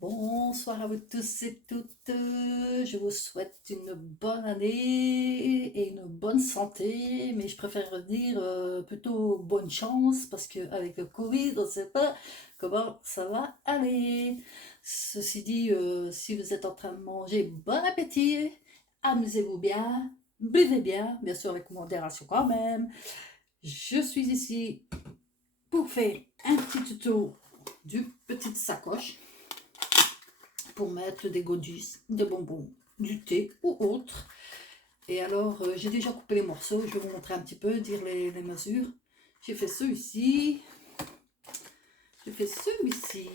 Bonsoir à vous tous et toutes. Je vous souhaite une bonne année et une bonne santé, mais je préfère dire plutôt bonne chance parce qu'avec le Covid, on ne sait pas comment ça va aller. Ceci dit, si vous êtes en train de manger, bon appétit, amusez-vous bien, bien sûr avec modération quand même. Je suis ici pour faire un petit tuto du petite sacoche, pour mettre des godis, des bonbons, du thé ou autre. Et alors, j'ai déjà coupé les morceaux, je vais vous montrer un petit peu, dire les mesures. J'ai fait celui-ci, j'ai fait celui-ci,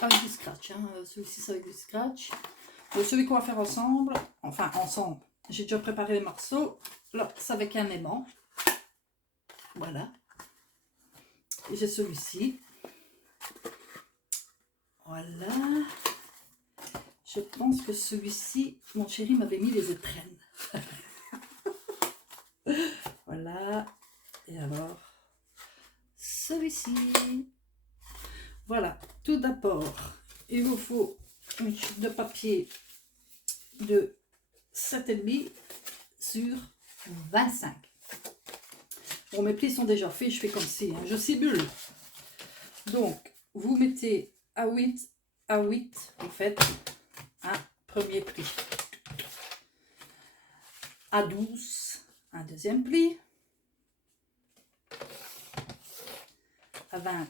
avec du scratch, hein. Celui-ci c'est avec du scratch. Celui qu'on va faire ensemble, enfin ensemble, j'ai déjà préparé les morceaux, là c'est avec un aimant, voilà. Et j'ai celui-ci, voilà. Je pense que celui-ci, mon chéri m'avait mis les étrennes. Voilà. Et alors, celui-ci. Voilà. Tout d'abord, il vous faut une chute de papier de 7,5 sur 25. Bon, mes plis sont déjà faits, je fais comme ci, hein, je cibule. Donc, vous mettez à 8, vous faites un premier pli. À 12, un deuxième pli. À 20,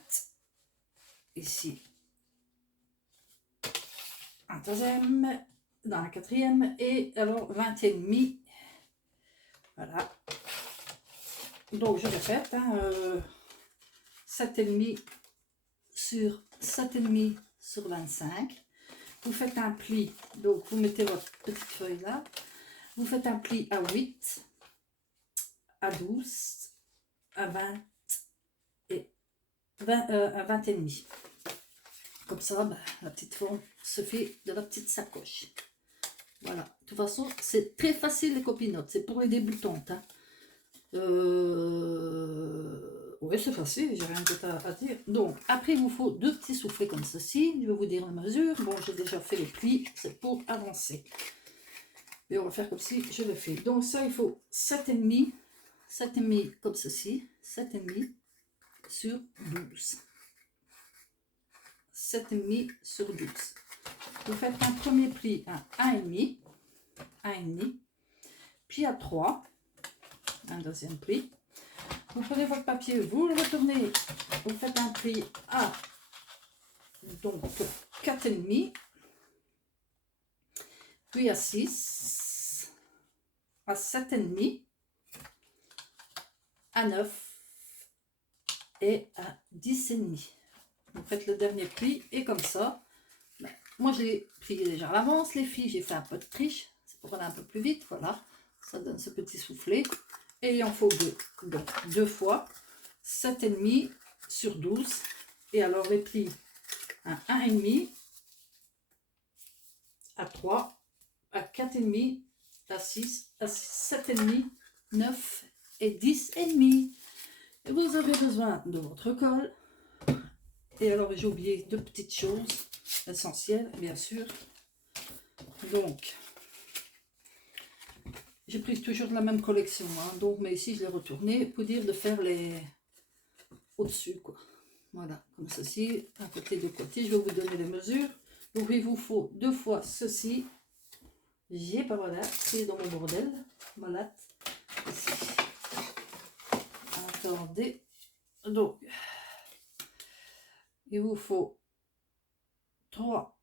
ici, un deuxième, dans la quatrième, et alors 20 et demi. Voilà. Donc, je répète, hein, 7,5 sur 7,5 sur 25. Vous faites un pli, donc vous mettez votre petite feuille là. Vous faites un pli à 8, à 12, à 20 et 20, à 20 et demi. Comme ça, ben, la petite forme se fait de la petite sacoche. Voilà. De toute façon, c'est très facile les copinotes. C'est pour les débutantes. Hein. Oui, c'est facile, j'ai rien d'autre à dire. Donc, après, il vous faut deux petits soufflets comme ceci. Je vais vous dire la mesure. Bon, j'ai déjà fait les plis, c'est pour avancer. Et on va faire comme si je le fais. Donc, ça, il faut 7,5 comme ceci. 7,5 sur 12. 7,5 sur 12. Vous faites un premier pli à 1,5, puis à 3, un deuxième pli. Vous prenez votre papier, vous le retournez, vous faites un pli à donc 4,5, puis à 6, à 7,5, à 9 et à 10,5. Vous faites le dernier pli et comme ça, moi j'ai plié déjà à l'avance les filles, j'ai fait un peu de triche, c'est pour aller un peu plus vite, voilà, ça donne ce petit soufflet. Et il en faut deux, donc deux fois 7,5 sur 12. Et alors les plis à 1,5, à 3, à 4,5, à 6, à 7,5, 9 et 10,5. Et vous avez besoin de votre colle. Et alors j'ai oublié deux petites choses essentielles, bien sûr. Donc, j'ai pris toujours de la même collection, hein, donc, mais ici je l'ai retourné pour dire de faire les au-dessus, quoi. Voilà, comme ceci, un côté de côté. Je vais vous donner les mesures. Donc, il vous faut deux fois ceci. J'ai pas, voilà, c'est dans mon bordel. Voilà, ici. Attendez. Donc, il vous faut 3,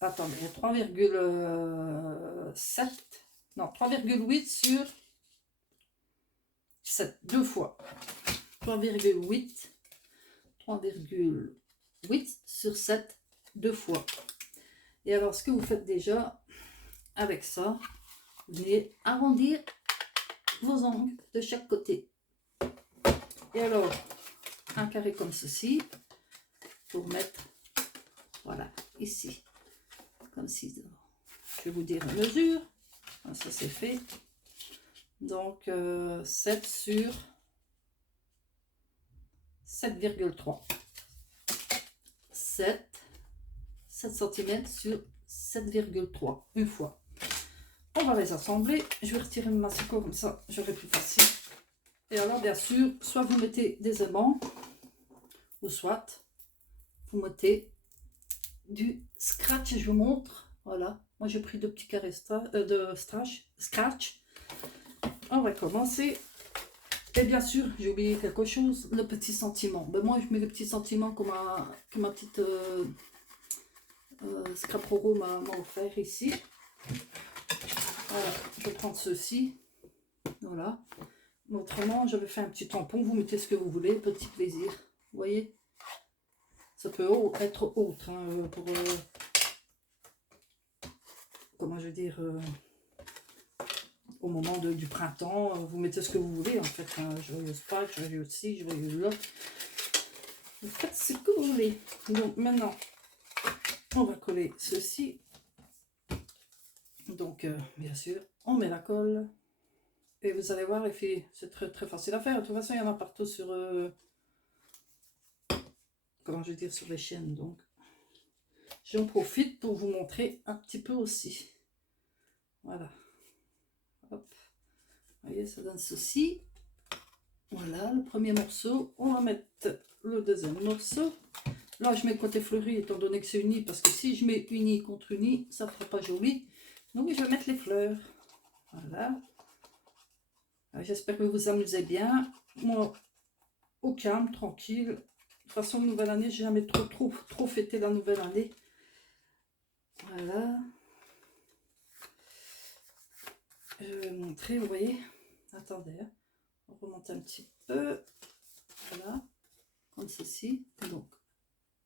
attendez, 3,7, non, 3,8 sur 7, deux fois. 3,8 sur 7, deux fois. Et alors, ce que vous faites déjà avec ça, vous venez arrondir vos angles de chaque côté. Et alors, un carré comme ceci, pour mettre, voilà, ici, comme ci. Je vais vous dire la mesure. Ça, c'est fait. Donc, 7 sur 7,3. 7 7 cm sur 7,3 une fois. On va les assembler. Je vais retirer ma massicot comme ça, j'aurai plus facile. Et alors, bien sûr, soit vous mettez des aimants, ou soit vous mettez du scratch. Je vous montre. Voilà. Moi, j'ai pris deux petits carrés de scratch. On va commencer. Et bien sûr, j'ai oublié quelque chose, le petit sentiment. Ben, moi, je mets le petit sentiment que ma petite Scrap Roro m'a offert ici. Voilà, je vais prendre ceci. Voilà. Autrement, j'avais fait un petit tampon. Vous mettez ce que vous voulez, petit plaisir. Vous voyez? Ça peut être autre hein, pour... comment je veux dire... au moment du printemps, vous mettez ce que vous voulez en fait. Hein, joyeuse Pâques, joyeuse ci, joyeuse là. Vous faites ce que vous voulez. Donc maintenant, on va coller ceci. Donc, bien sûr, on met la colle. Et vous allez voir, les filles, c'est très très facile à faire. De toute façon, il y en a partout sur... comment je veux dire, sur les chaînes. Donc, j'en profite pour vous montrer un petit peu aussi. Voilà. Hop. Vous voyez, ça donne ceci. Voilà, le premier morceau. On va mettre le deuxième morceau. Là, je mets côté fleuri, étant donné que c'est uni, parce que si je mets uni contre uni, ça ne fera pas joli. Donc, je vais mettre les fleurs. Voilà. J'espère que vous vous amusez bien. Moi, au calme, tranquille. De toute façon, nouvelle année, j'ai jamais trop fêté la nouvelle année. Voilà. Je vais vous montrer, vous voyez. Attendez, hein. On remonte un petit peu. Voilà. Comme ceci. Donc,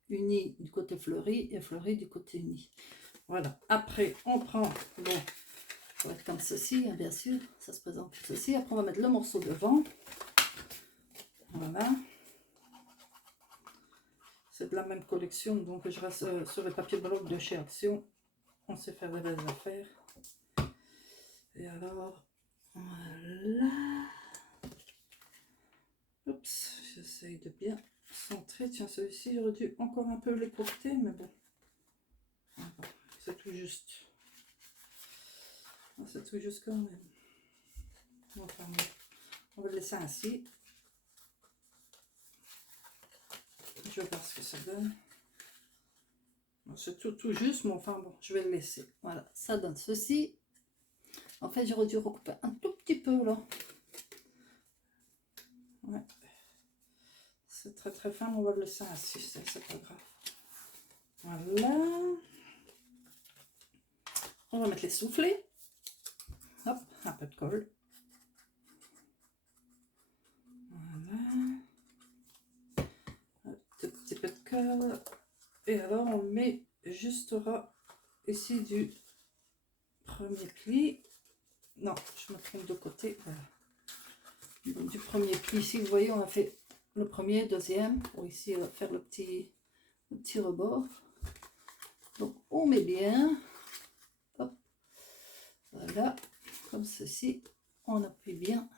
uni du côté fleuri et fleuri du côté uni. Voilà. Après, on prend, bon, ça va être comme ceci, hein, bien sûr. Ça se présente comme ceci. Après, on va mettre le morceau devant. Voilà. C'est de la même collection, donc je reste sur les papiers blocs de chez Action. On sait faire des belles affaires. Et alors, voilà. Oups, j'essaye de bien centrer. Tiens, celui-ci, j'aurais dû encore un peu l'écourter, mais bon. C'est tout juste. C'est tout juste quand même. Enfin, on va le laisser ainsi. Je vais voir ce que ça donne. C'est tout juste, mais enfin bon, je vais le laisser. Voilà, ça donne ceci. En fait, j'aurais dû recouper un tout petit peu là. Ouais. C'est très très fin, on va le laisser ainsi, c'est pas grave. Voilà. On va mettre les soufflets. Hop, un peu de colle. Voilà. Un tout petit peu de colle. Et alors, on met juste ici du premier pli. Non, je me trompe de côté. Voilà. Donc, du premier pli ici, vous voyez, on a fait le premier, deuxième. Pour ici, faire le petit rebord. Donc, on met bien. Hop. Voilà. Comme ceci. On appuie bien.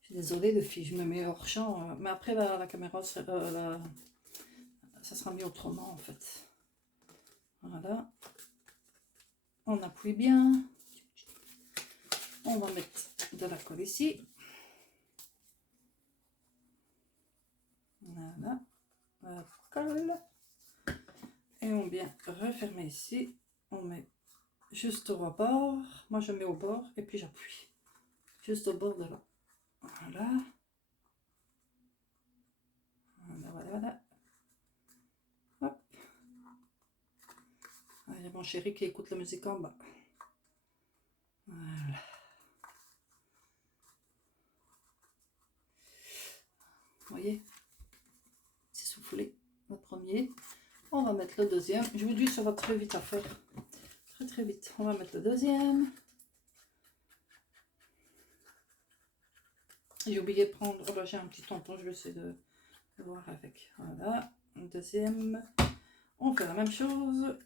Je suis désolée, les filles, je me mets hors champ. Mais après, la caméra, ça sera mis autrement, en fait. Voilà. On appuie bien. On va mettre de la colle ici. Voilà. La colle. Et on vient refermer ici. On met juste au rebord. Moi, je mets au bord et puis j'appuie. Juste au bord de là. Voilà. Voilà, voilà, voilà. Hop. Il y a mon chéri qui écoute la musique en bas. Voilà. Vous voyez? C'est soufflé. Le premier. On va mettre le deuxième. Je vous dis, ça va très vite à faire. Très très vite. On va mettre le deuxième. J'ai oublié de prendre. Oh là, j'ai un petit tampon. Je vais essayer de voir avec. Voilà. Le deuxième. On fait la même chose.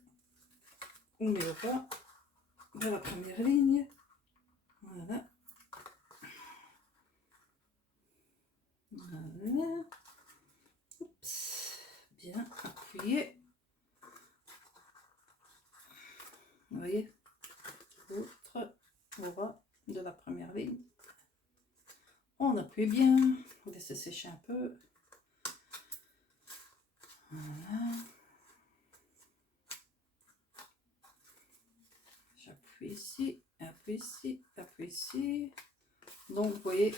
On met au bas de la première ligne. Voilà. Voilà. Oups. Bien appuyé. voyez, l'autre aura de la première ligne. On appuie bien, on laisse sécher un peu. Voilà. J'appuie ici, appuie ici, appuie ici. Donc, vous voyez,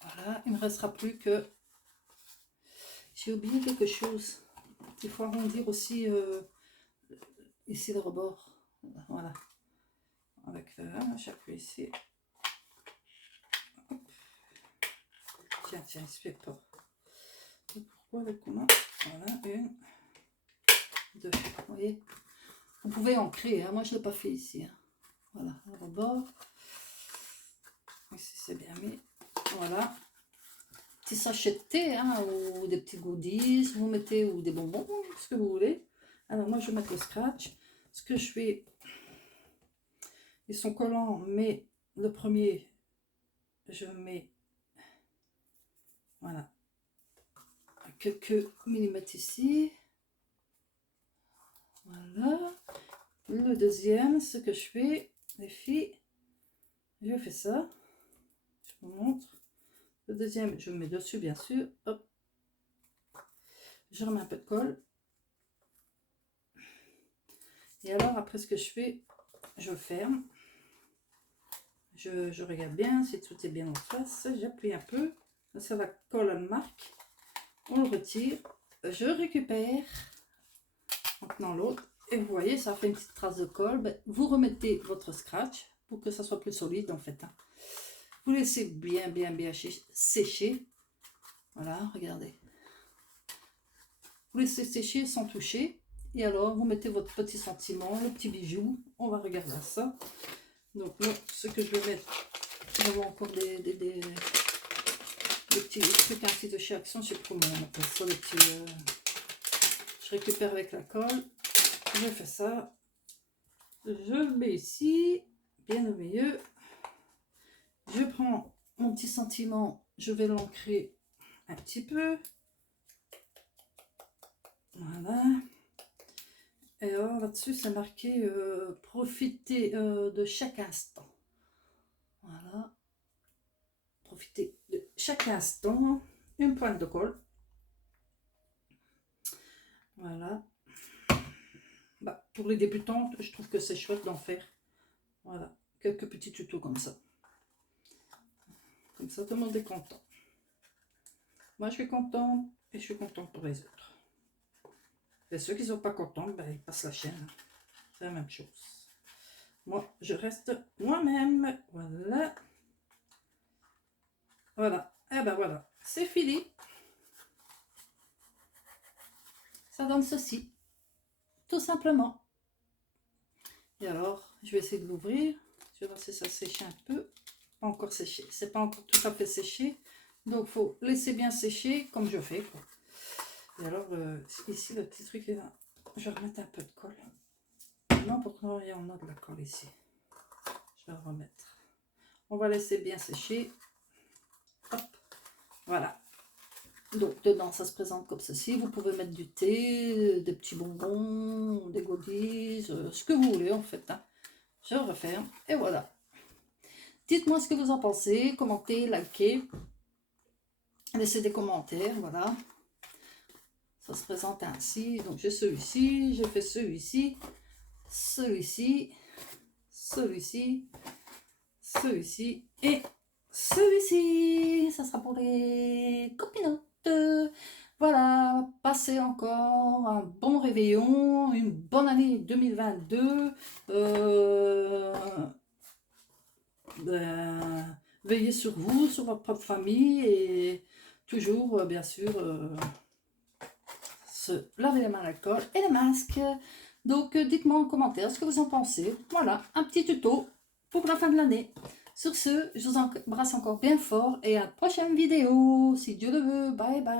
voilà, il ne me restera plus que... J'ai oublié quelque chose. Il faut arrondir aussi ici le rebord. Voilà. Avec le j'appuie ici. Hop. Tiens, il se fait pas. Et pourquoi le commun? Voilà, une, deux. Vous voyez? Vous pouvez ancrer, hein. Moi je ne l'ai pas fait ici. Hein. Voilà, le rebord. Ici c'est bien mis. Voilà. Petit sachet de thé, hein, ou des petits goodies, vous mettez, ou des bonbons, ce que vous voulez. Alors moi je vais mettre le scratch. Ce que je fais, ils sont collants, mais le premier, je mets, voilà, quelques millimètres ici. Voilà. Le deuxième, ce que je fais, les filles, je fais ça. Je vous montre. Le deuxième, je mets dessus, bien sûr. Hop. Je remets un peu de colle. Et alors, après, ce que je fais, je ferme. Je regarde bien si tout est bien en face. J'appuie un peu. Ça, la colle, elle marque. On le retire. Je récupère. Maintenant l'autre. Et vous voyez, ça fait une petite trace de colle. Ben, vous remettez votre scratch pour que ça soit plus solide, en fait. Hein. Vous laissez bien sécher. Voilà, regardez. Vous laissez sécher sans toucher. Et alors, vous mettez votre petit sentiment, le petit bijou. On va regarder ça. Donc là, ce que je vais mettre, je vais encore des petits trucs ainsi de chez Action. Je sais pas comment on appelle ça, les petits... Je récupère avec la colle. Je fais ça. Je le mets ici, bien au milieu. Je prends mon petit sentiment, je vais l'ancrer un petit peu. Voilà. Et alors là-dessus, c'est marqué profitez de chaque instant. Voilà. Profitez de chaque instant. Une pointe de colle. Voilà. Bah, pour les débutantes, je trouve que c'est chouette d'en faire. Voilà. Quelques petits tutos comme ça. Comme ça, tout le monde est content. Moi, je suis contente et je suis contente pour les autres. Et ceux qui ne sont pas contents, ben, ils passent la chaîne. C'est la même chose. Moi, je reste moi-même. Voilà. Voilà. Et ben voilà. C'est fini. Ça donne ceci. Tout simplement. Et alors, je vais essayer de l'ouvrir. Je vais voir si ça sèche un peu. Pas encore séché. C'est pas encore tout à fait séché. Donc, il faut laisser bien sécher comme je fais. Quoi. Et alors, ici, le petit truc est là. Je vais remettre un peu de colle. Non, pourquoi il y en a de la colle ici. Je vais le remettre. On va laisser bien sécher. Hop. Voilà. Donc, dedans, ça se présente comme ceci. Vous pouvez mettre du thé, des petits bonbons, des goodies, ce que vous voulez, en fait. Hein. Je referme. Et voilà. Dites-moi ce que vous en pensez. Commentez, likez. Laissez des commentaires. Voilà. Ça se présente ainsi. Donc, j'ai celui-ci. J'ai fait celui-ci. Celui-ci. Celui-ci. Celui-ci. Et celui-ci. Ça sera pour les copinotes. Voilà. Passez encore un bon réveillon. Une bonne année 2022. Veillez sur vous, sur votre propre famille. Et toujours, bien sûr... se laver les mains à l'alcool et les masques. Donc, dites-moi en commentaire ce que vous en pensez. Voilà, un petit tuto pour la fin de l'année. Sur ce, je vous embrasse encore bien fort et à la prochaine vidéo, si Dieu le veut. Bye bye.